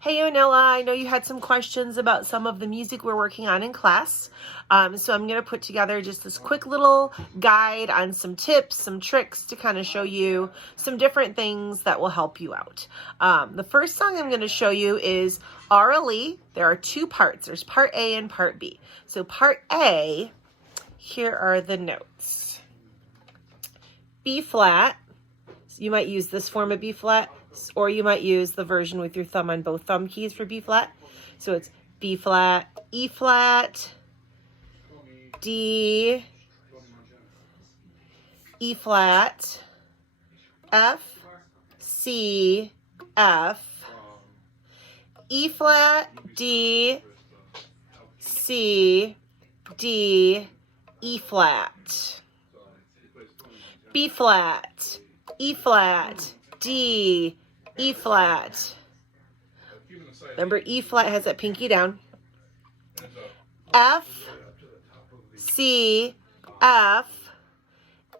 Hey, Onella, I know you had some questions about some of the music we're working on in class. So I'm going to put together just this quick little guide on some tips, some tricks to kind of show you some different things that will help you out. The first song I'm going to show you is RLE. There are two parts. There's part A and part B. So part A, here are the notes. B flat. You might use this form of B flat, or you might use the version with your thumb on both thumb keys for B flat. So it's B flat, E flat, D, E flat, F, C, F, E flat, D, C, D, E flat, B flat, E flat, D, E flat. Remember, E flat has that pinky down. F, C, F,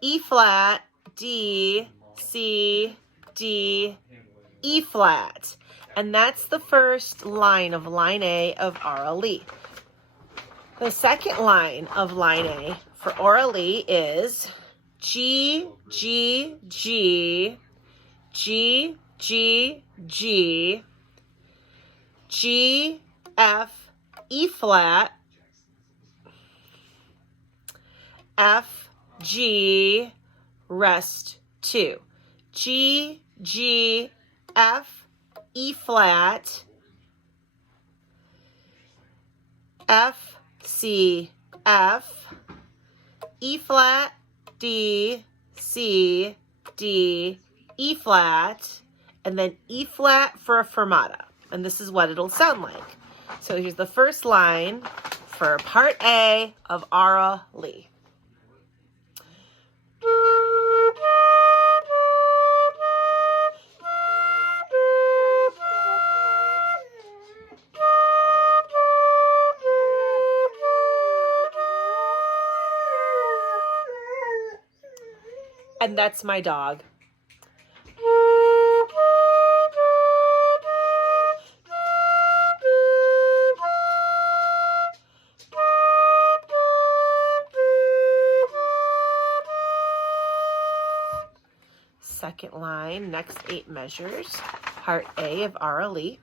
E flat, D, C, D, E flat. And that's the first line of line A of RLE. The second line of line A for RLE is G, G, G, G, G, G, G, F, E flat, F, G, rest 2. G, G, F, E flat, F, C, F, E flat, D, C, D, E flat, and then E flat for a fermata. And this is what it'll sound like. So here's the first line for part A of RLE. And that's my dog. Second line, next 8 measures, part A of RLE.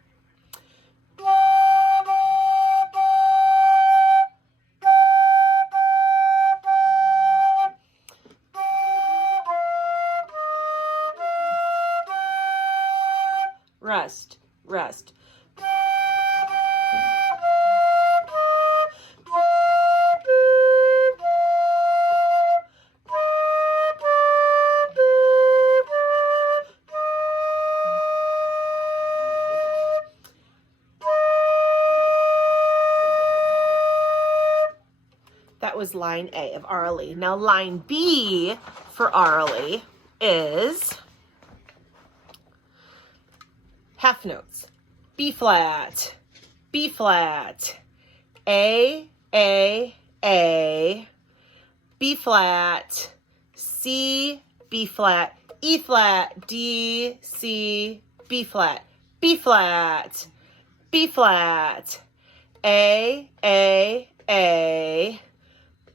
Rest, rest. That was line A of RLE. Now line B for RLE is half notes. B flat, B flat, A, B flat, C, B flat, E flat, D, C, B flat, B flat, B flat, A,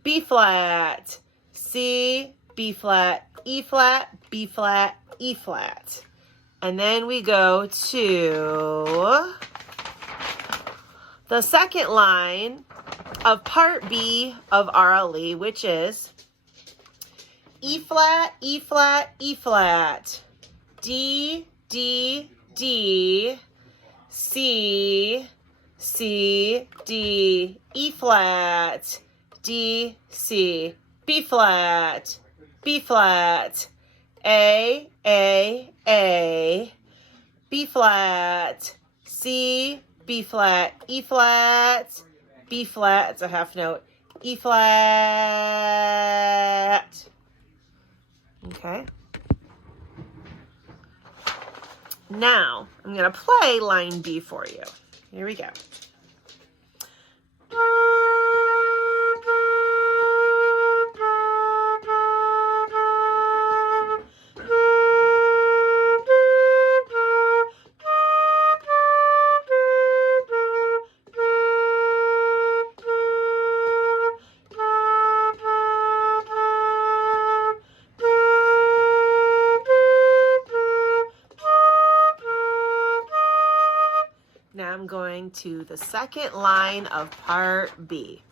B flat, C, B flat, E flat, B flat, E flat. And then we go to the second line of part B of RLE, which is E flat, E flat, E flat, D, D, D, C, C, D, E flat, D, C, B flat, B flat, A, B flat, C, B flat, E flat, B flat, it's a half note, E flat. Okay. Now, I'm going to play line B for you. Here we go. Now I'm going to the second line of part B.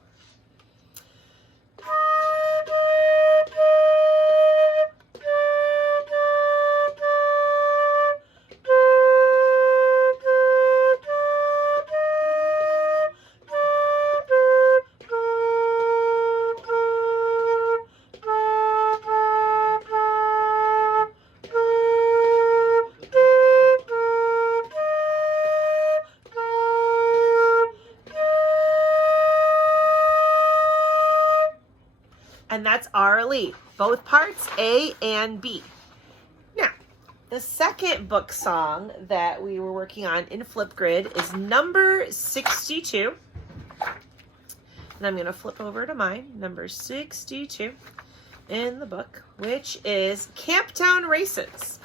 And that's our lead, both parts, A and B. Now, the second book song that we were working on in Flipgrid is number 62. And I'm going to flip over to mine, number 62 in the book, which is Camptown Races.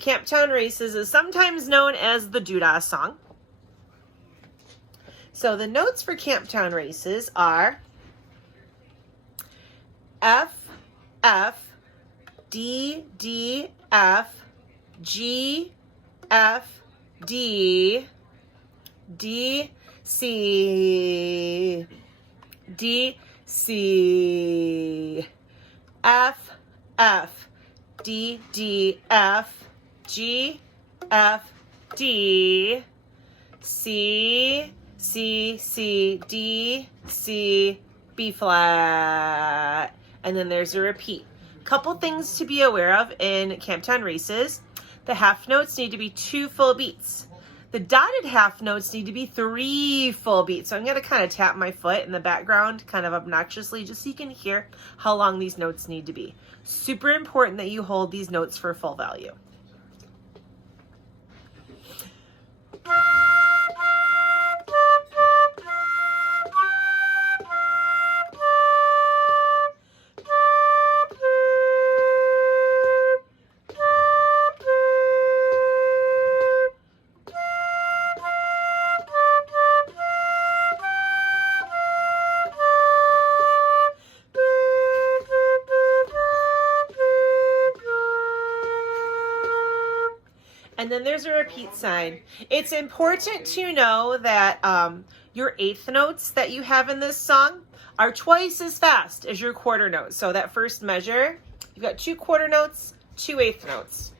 Camptown Races is sometimes known as the Doodah song. So the notes for Camptown Races are F, F, D, D, F, G, F, D, D, C, D, C, F, F, D, D, F, G, F, D, C, C, C, D, C, B flat. And then there's a repeat. Couple things to be aware of in Camptown Races. The half notes need to be 2 full beats. The dotted half notes need to be 3 full beats. So I'm going to kind of tap my foot in the background kind of obnoxiously just so you can hear how long these notes need to be. Super important that you hold these notes for full value. And then there's a repeat sign. It's important to know that your eighth notes that you have in this song are twice as fast as your quarter notes. So that first measure, you've got 2 quarter notes, 2 eighth notes.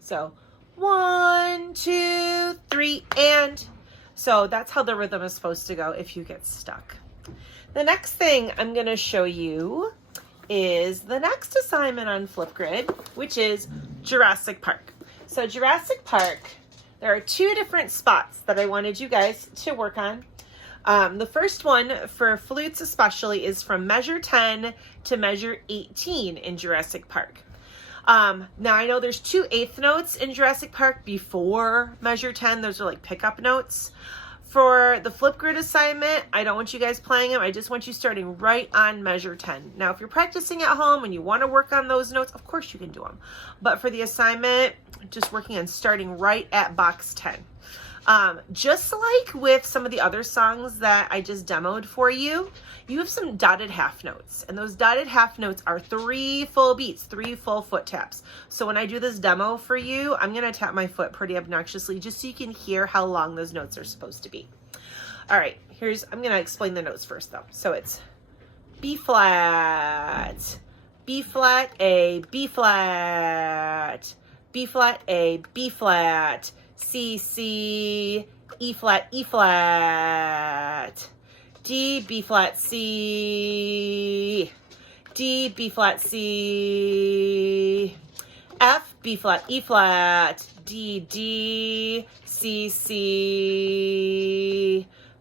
So 1, 2, 3, and. So that's how the rhythm is supposed to go if you get stuck. The next thing I'm going to show you is the next assignment on Flipgrid, which is Jurassic Park. So Jurassic Park, there are 2 different spots that I wanted you guys to work on. The first one for flutes especially is from measure 10 to measure 18 in Jurassic Park. Now I know there's 2 eighth notes in Jurassic Park before measure 10. Those are like pickup notes. For the Flipgrid assignment, I don't want you guys playing them. I just want you starting right on measure 10. Now, if you're practicing at home and you want to work on those notes, of course you can do them. But for the assignment, just working on starting right at box 10. Just like with some of the other songs that I just demoed for you, you have some dotted half notes. And those dotted half notes are 3 full beats, 3 full foot taps. So when I do this demo for you, I'm going to tap my foot pretty obnoxiously just so you can hear how long those notes are supposed to be. All right, I'm going to explain the notes first though. So it's B flat, B flat, A, B flat, B flat, A, B flat, C, C, E flat, E flat, D, B flat, C, D, B flat, C, F, B flat, E flat, D, D, C, C,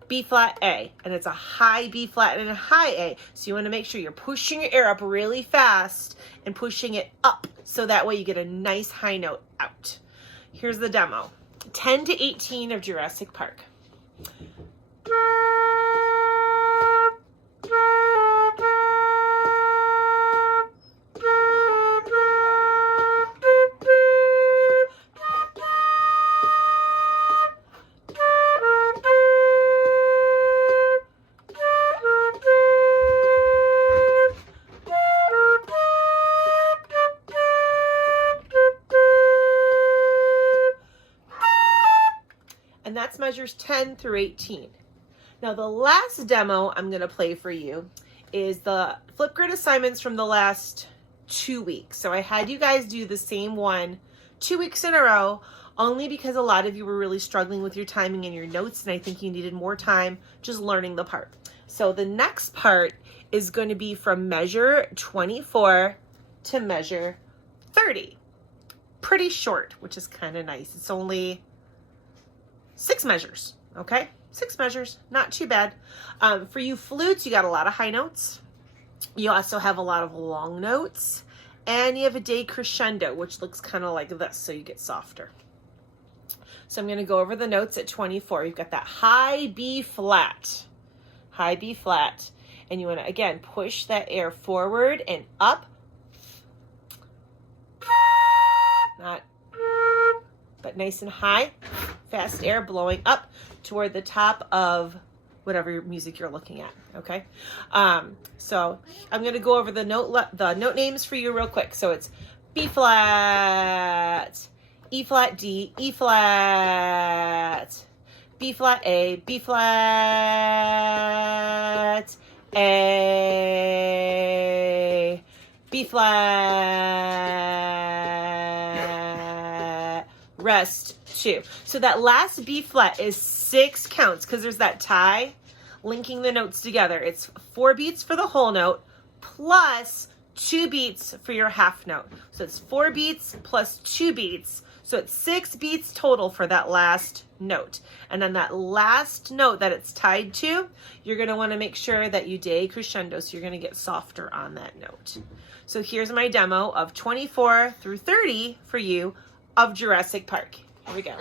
B flat, A. And it's a high B flat and a high A. So you want to make sure you're pushing your air up really fast and pushing it up so that way you get a nice high note out. Here's the demo. 10 to 18 of Jurassic Park. that's measures 10 through 18. Now the last demo I'm going to play for you is the flipgrid assignments from the last 2 weeks. So I had you guys do the same one 2 weeks in a row, only because a lot of you were really struggling with your timing and your notes, and I think you needed more time just learning the part. So the next part is going to be from measure 24 to measure 30. Pretty short, which is kind of nice. It's only 6 measures, okay? 6 measures, not too bad. For you flutes, you got a lot of high notes. You also have a lot of long notes, and you have a decrescendo, which looks kind of like this, so you get softer. So I'm going to go over the notes at 24. You've got that high B flat, and you want to, again, push that air forward and up. Not, but nice and high, fast air blowing up toward the top of whatever music you're looking at, okay? So I'm going to go over the note names for you real quick. So it's B flat, E flat D, E flat, B flat A, B flat A, B flat, rest 2. So that last B flat is 6 counts because there's that tie linking the notes together. It's 4 beats for the whole note plus 2 beats for your half note. So it's 4 beats plus 2 beats. So it's 6 beats total for that last note. And then that last note that it's tied to, you're going to want to make sure that you decrescendo, so you're going to get softer on that note. So here's my demo of 24 through 30 for you of Jurassic Park. Here we go.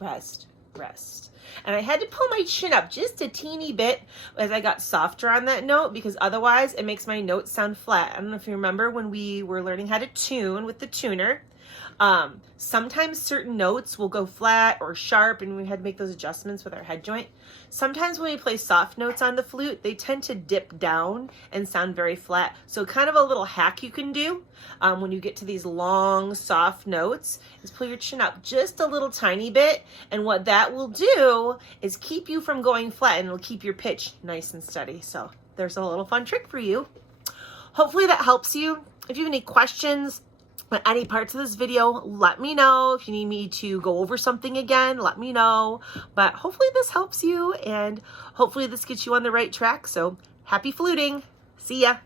Rest, rest. And I had to pull my chin up just a teeny bit as I got softer on that note, because otherwise it makes my notes sound flat. I don't know if you remember when we were learning how to tune with the tuner. Sometimes certain notes will go flat or sharp, and we had to make those adjustments with our head joint. Sometimes when we play soft notes on the flute, they tend to dip down and sound very flat. So kind of a little hack you can do when you get to these long, soft notes is pull your chin up just a little tiny bit, and what that will do is keep you from going flat, and it'll keep your pitch nice and steady. So there's a little fun trick for you. Hopefully that helps you. If you have any questions on any parts of this video, let me know. If you need me to go over something again, let me know. But hopefully this helps you, and hopefully this gets you on the right track. So happy fluting. See ya.